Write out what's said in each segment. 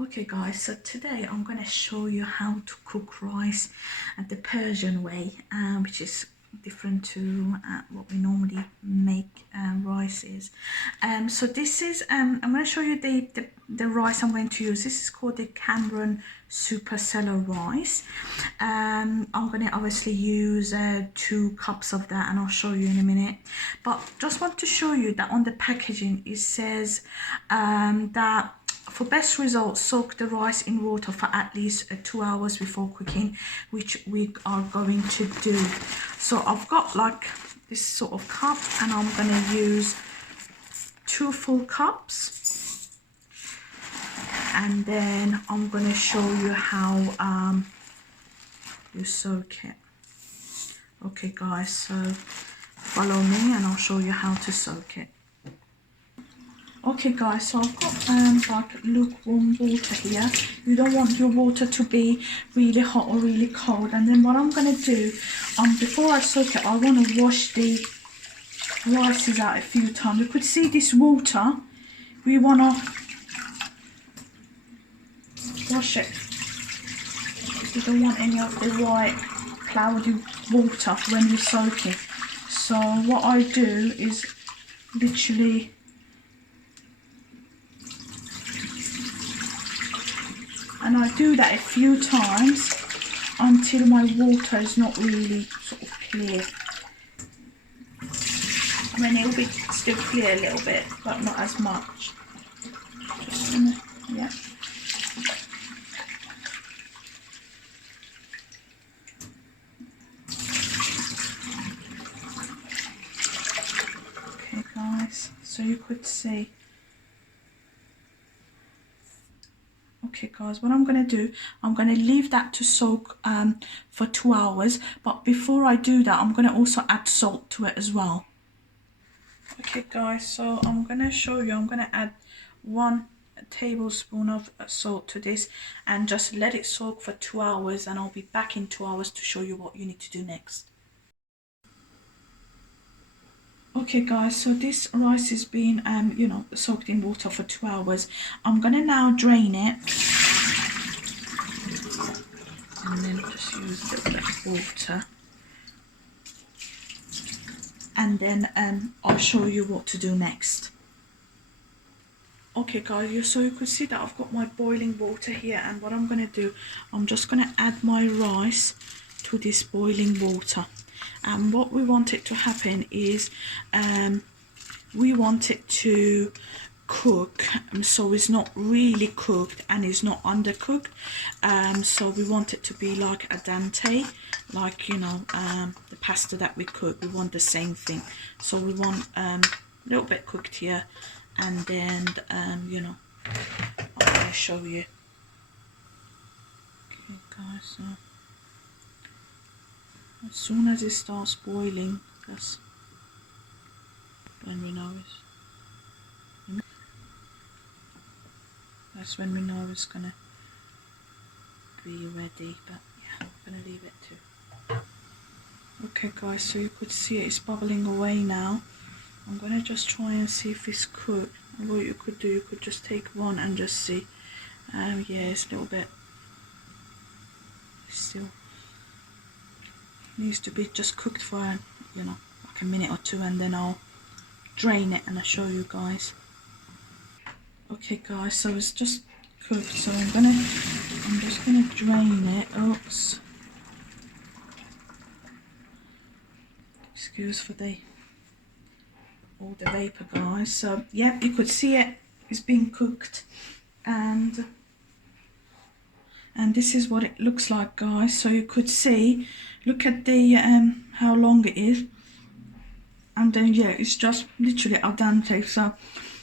Okay guys, so today I'm going to show you how to cook rice the Persian way, which is different to what we normally make rice is. So this is, I'm going to show you the rice I'm going to use. This is called the Cameron Super Sella rice. I'm going to obviously use 2 cups of that, and I'll show you in a minute. But just want to show you that on the packaging it says that for best results, soak the rice in water for at least 2 hours before cooking, which we are going to do. So I've got like this sort of cup, and I'm going to use 2 full cups, and then I'm going to show you how you soak it. Okay guys, so follow me and I'll show you how to soak it. Okay guys, so I've got like lukewarm water here. You don't want your water to be really hot or really cold. And then what I'm going to do, before I soak it, I want to wash the rices out a few times. You could see this water. We want to wash it. You don't want any of the white cloudy water when you're soaking. So what I do is literally and I do that a few times until my water is not really sort of clear. I mean, it'll be still clear a little bit, but not as much. Just gonna, yeah. Okay guys, so you could see. Okay guys, what I'm going to do, I'm going to leave that to soak for 2 hours, but before I do that, I'm going to also add salt to it as well. Okay guys, so I'm going to show you, I'm going to add 1 tablespoon of salt to this and just let it soak for 2 hours, and I'll be back in 2 hours to show you what you need to do next. Okay guys, so this rice has been soaked in water for 2 hours. I'm gonna now drain it and then just use a little bit of water, and then I'll show you what to do next. Okay guys, so you can see that I've got my boiling water here, and what I'm gonna do, I'm just gonna add my rice to this boiling water. And what we want it to happen is we want it to cook, so it's not really cooked and it's not undercooked. So we want it to be like a dante, like the pasta that we cook. We want the same thing. So we want a little bit cooked here, and then I'm going to show you. Okay guys, so as soon as it starts boiling, that's when we know it's gonna be ready. But yeah, I'm gonna leave it too. Okay guys, so you could see it's bubbling away now. I'm gonna just try and see if it's cooked. And what you could do, you could just take one and just see. Yeah, it's a little bit still needs to be just cooked for like a minute or 2, and then I'll drain it and I'll show you guys. Okay guys, so it's just cooked, so I'm just gonna drain it. Oops, excuse for all the vapor guys. So yeah, you could see it's being cooked, and this is what it looks like guys. So you could see, look at the how long it is, and then yeah, it's just literally al dente. So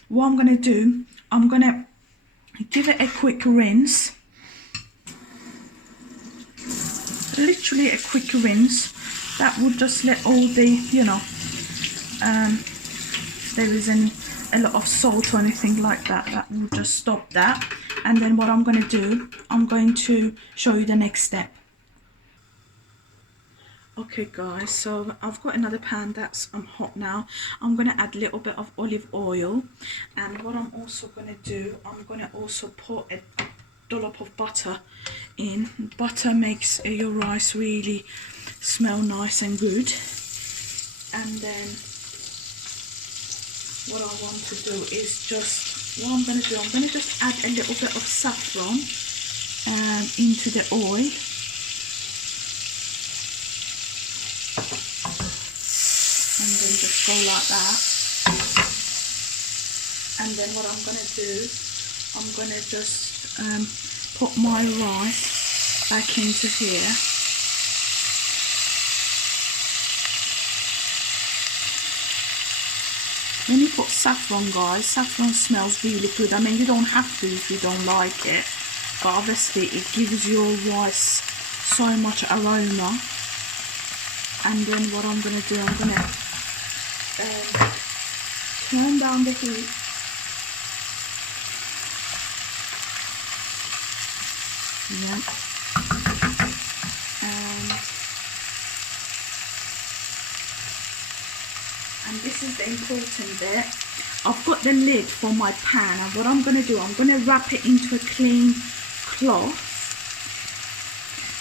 what I'm going to do, I'm going to give it a quick rinse, literally a quick rinse. That will just let all the if there is a lot of salt or anything like that, that will just stop that. And then what I'm going to do, I'm going to show you the next step. Okay guys, so I've got another pan that's hot now. I'm going to add a little bit of olive oil, and what I'm also going to do, I'm going to also pour dollop of butter in. Butter makes your rice really smell nice and good. And then what I want to do is just, what I'm going to do, I'm going to just add a little bit of saffron into the oil. And then just go like that. And then what I'm going to do, I'm going to just put my rice back into here. When you put saffron, guys, saffron smells really good. I mean, you don't have to if you don't like it, but obviously it gives your rice so much aroma. And then what I'm going to do, I'm going to turn down the heat. Yeah. And this is the important bit. I've got the lid for my pan, and what I'm going to do, I'm going to wrap it into a clean cloth.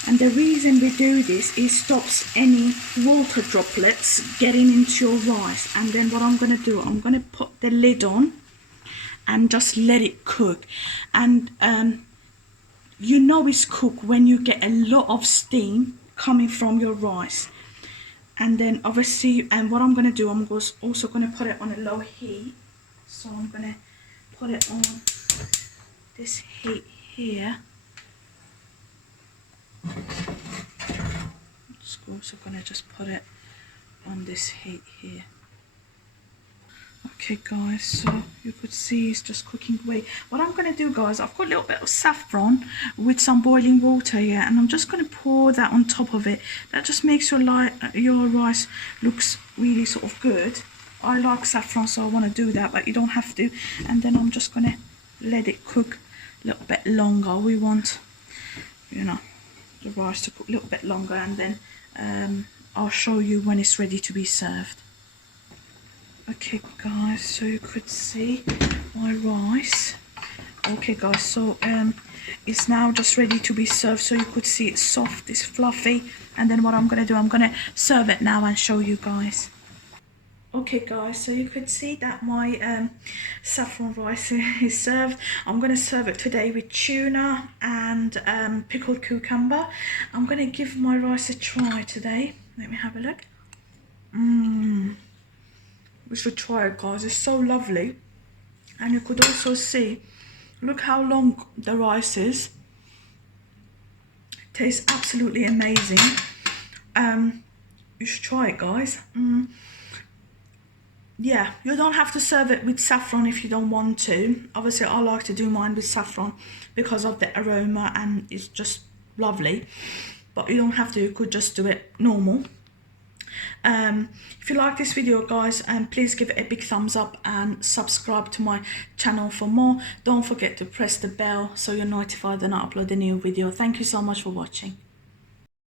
And the reason we do this is stops any water droplets getting into your rice. And then what I'm going to do, I'm going to put the lid on and just let it cook. And you know it's cooked when you get a lot of steam coming from your rice. And then obviously, and what I'm going to do, I'm also going to put it on a low heat. So I'm going to put it on this heat here. I'm also going to just put it on this heat here. Okay guys, so you could see it's just cooking away. What I'm going to do, guys, I've got a little bit of saffron with some boiling water here, and I'm just going to pour that on top of it. That just makes your rice looks really sort of good. I like saffron, so I want to do that, but you don't have to. And then I'm just going to let it cook a little bit longer. We want, you know, the rice to cook a little bit longer, and then I'll show you when it's ready to be served. Okay guys, so you could see my rice. Okay guys, so it's now just ready to be served. So you could see it's soft, it's fluffy. And then what I'm going to do, I'm going to serve it now and show you guys. Okay guys, so you could see that my saffron rice is served. I'm going to serve it today with tuna and pickled cucumber. I'm going to give my rice a try today. Let me have a look. We should try it, guys. It's so lovely. And you could also see, look how long the rice is. It tastes absolutely amazing. You should try it, guys. Yeah, you don't have to serve it with saffron if you don't want to. Obviously, I like to do mine with saffron because of the aroma, and it's just lovely. But you don't have to. You could just do it normal. If you like this video, guys, please give it a big thumbs up and subscribe to my channel for more. Don't forget to press the bell so you're notified when I upload a new video. Thank you so much for watching.